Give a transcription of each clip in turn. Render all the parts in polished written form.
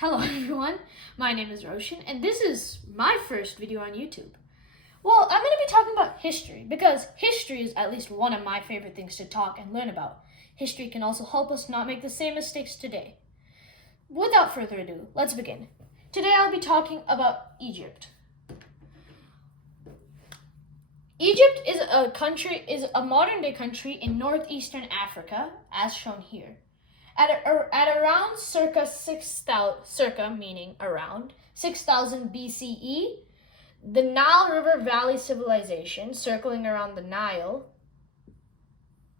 Hello everyone, my name is Roshan and this is my first video on YouTube. Well, I'm going to be talking about history because history is at least one of my favorite things to talk and learn about. History can also help us not make the same mistakes today. Without further ado, let's begin. Today I'll be talking about Egypt. Egypt is a modern day country in northeastern Africa, as shown here. At around circa 6,000 BCE, the Nile River Valley Civilization, circling around the Nile,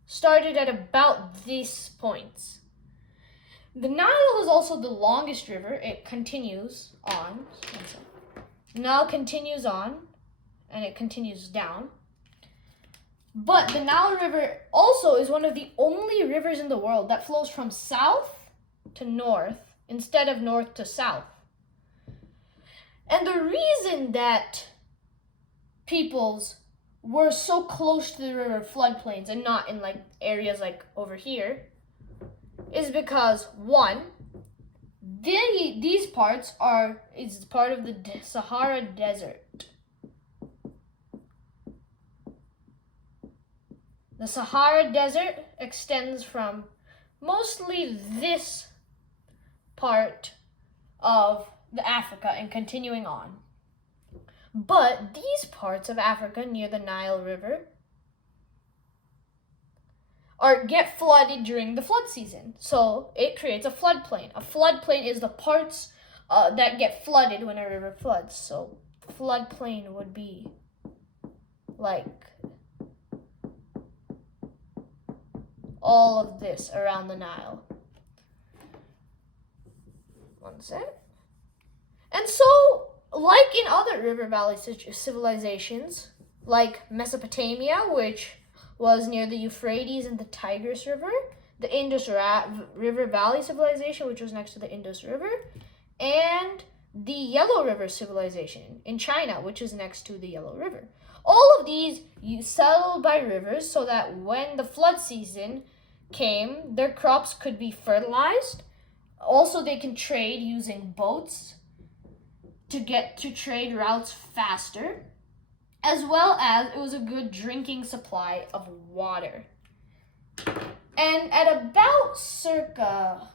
started at about these points. The Nile is also the longest river. It continues on. The Nile continues on, and it continues down. But the Nile River also is one of the only rivers in the world that flows from south to north instead of north to south. And the reason that peoples were so close to the river floodplains and not in areas like over here is because one, these parts is part of the Sahara Desert. The Sahara Desert extends from mostly this part of Africa and continuing on. But these parts of Africa near the Nile River get flooded during the flood season. So it creates a floodplain. A floodplain is the parts that get flooded when a river floods. So floodplain would be like all of this around the Nile. One sec. And so, like in other river valley civilizations, like Mesopotamia, which was near the Euphrates and the Tigris River, the Indus River Valley Civilization, which was next to the Indus River, and the Yellow River Civilization in China, which is next to the Yellow River. All of these settled by rivers so that when the flood season came, their crops could be fertilized. Also, they can trade using boats to get to trade routes faster, as well as it was a good drinking supply of water. And at about circa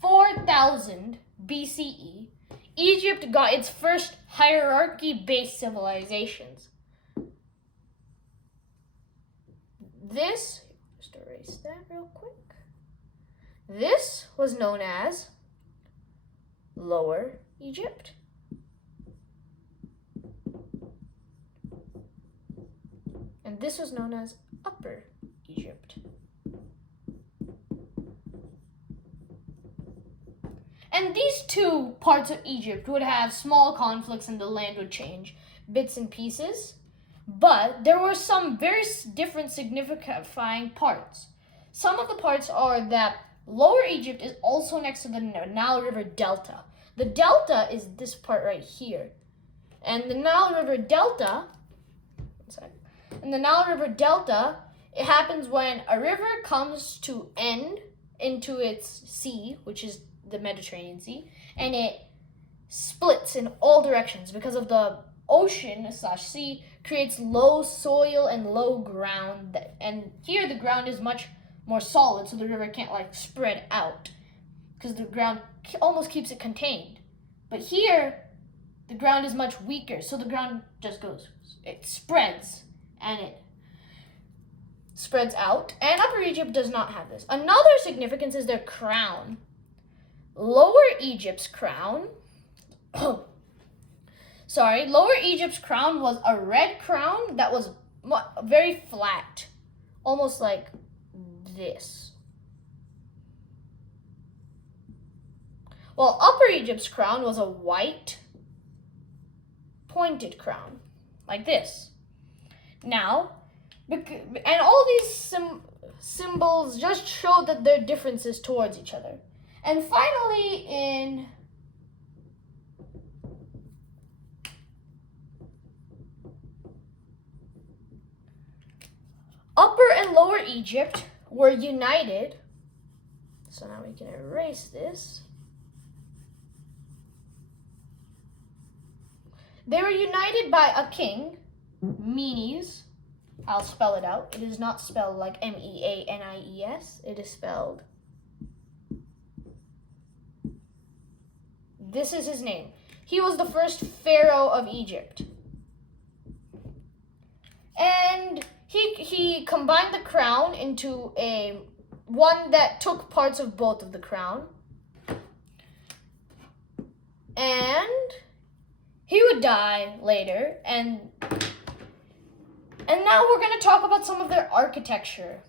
4,000 BCE, Egypt got its first hierarchy-based civilizations. Just erase that real quick. This was known as Lower Egypt. And this was known as Upper Egypt. And these two parts of Egypt would have small conflicts and the land would change, bits and pieces. But there were some very different signifying parts. Some of the parts are that Lower Egypt is also next to the Nile River Delta. The delta is this part right here. And the Nile River Delta, it happens when a river comes to end into its sea, which is the Mediterranean Sea, and it splits in all directions because of the ocean/sea creates low soil and low ground, and here the ground is much more solid, so the river can't spread out because the ground almost keeps it contained. But here the ground is much weaker, so the ground just it spreads out. And Upper Egypt does not have this. Another significance is their crown. Lower Egypt's crown Lower Egypt's crown was a red crown that was very flat, almost like this. While Upper Egypt's crown was a white, pointed crown, like this. Now, and all these symbols just show that there are differences towards each other. And finally, in Upper and Lower Egypt were united So now we can erase this. They were united by a king, Menes. I'll spell it out. It is not spelled like Meanies. It is spelled. This is his name. He was the first pharaoh of Egypt. And he combined the crown into one that took parts of both of the crown. And he would die later, and now we're going to talk about some of their architecture.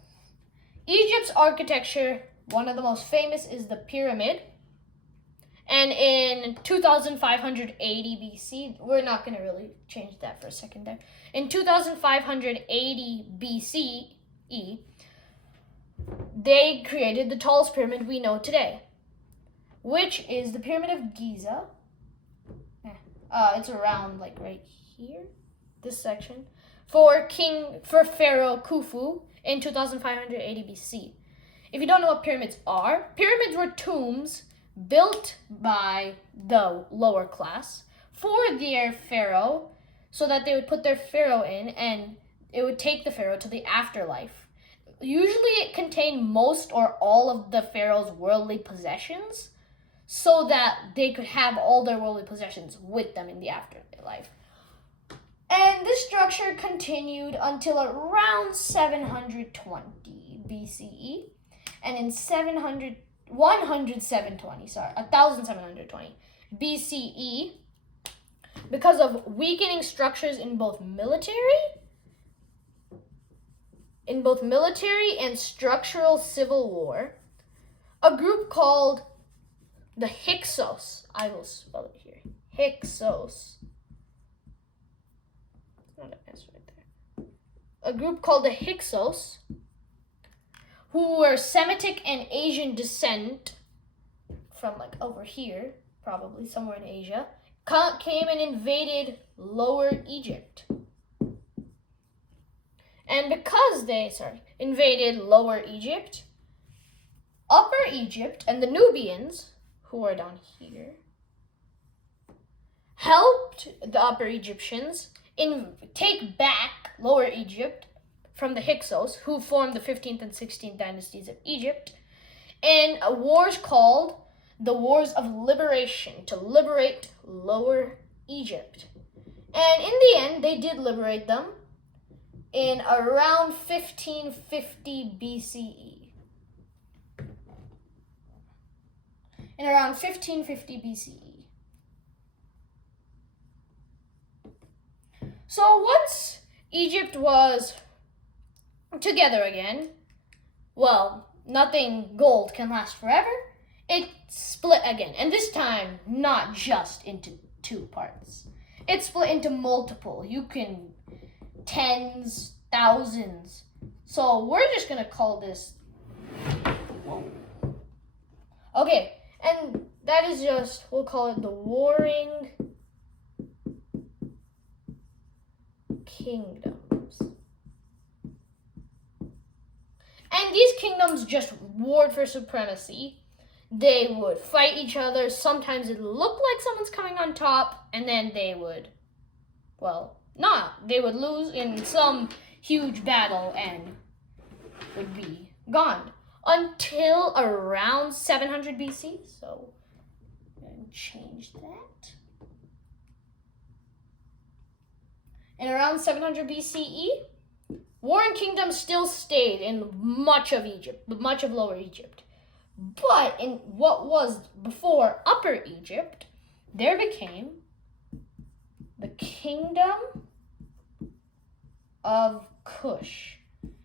Egypt's architecture, one of the most famous, is the pyramid. And in 2580 BC, we're not going to really change that for a second there. In 2580 BCE, they created the tallest pyramid we know today, which is the Pyramid of Giza. It's around like right here, this section, for Pharaoh Khufu in 2580 BC. If you don't know what pyramids were tombs built by the lower class for their pharaoh, so that they would put their pharaoh in, and it would take the pharaoh to the afterlife. Usually it contained most or all of the pharaoh's worldly possessions, so that they could have all their worldly possessions with them in the afterlife. And this structure continued until around 720 BCE. And in 1720 BCE, because of weakening structures in both military and structural civil war, a group called the Hyksos, I will spell it here, Hyksos, not an S right there, a group called the Hyksos, who were Semitic and Asian descent from like over here, probably somewhere in Asia, came and invaded Lower Egypt. And because they invaded Lower Egypt, Upper Egypt and the Nubians, who are down here, helped the Upper Egyptians take back Lower Egypt from the Hyksos, who formed the 15th and 16th dynasties of Egypt, in wars called the Wars of Liberation, to liberate Lower Egypt. And in the end, they did liberate them in around 1550 BCE. In around 1550 BCE. So once Egypt was together again, well, nothing gold can last forever, it split again. And this time, not just into two parts. It split into multiple. You can tens, thousands. So we're just going to call this... Whoa. Okay. And that is just, we'll call it the Warring Kingdoms. And these kingdoms just warred for supremacy. They would fight each other. Sometimes it looked like someone's coming on top, and then they would, they would lose in some huge battle and would be gone. Until around 700 BC, so I'm going to change that. And around 700 BCE, warring kingdoms still stayed in much of Egypt, much of Lower Egypt. But in what was before Upper Egypt, there became the Kingdom of Kush.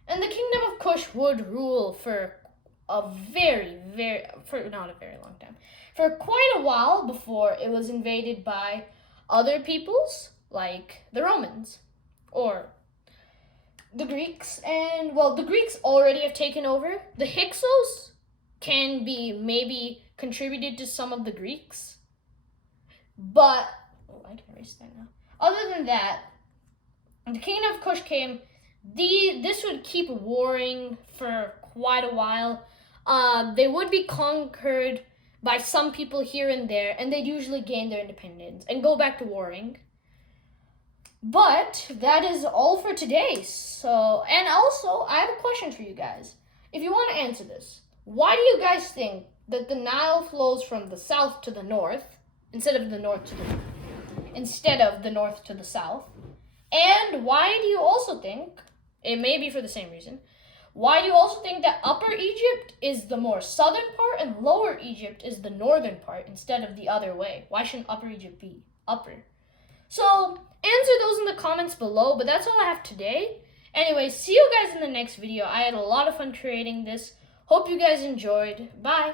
And the Kingdom of Kush would rule for not a very long time, for quite a while before it was invaded by other peoples like the Romans or the Greeks. And the Greeks already have taken over. The Hyksos can be maybe contributed to some of the Greeks, but I can erase that now. Other than that, the Kingdom of Kush came. This would keep warring for quite a while They would be conquered by some people here and there, and they'd usually gain their independence and go back to warring. But that is all for today. So, and also, I have a question for you guys. If you want to answer this, why do you guys think that the Nile flows from the south to the north instead of the north to the south? And why do you also think, it may be for the same reason, why do you also think that Upper Egypt is the more southern part and Lower Egypt is the northern part instead of the other way? Why shouldn't Upper Egypt be upper? So, answer those in the comments below, but that's all I have today. Anyway, see you guys in the next video. I had a lot of fun creating this. Hope you guys enjoyed. Bye!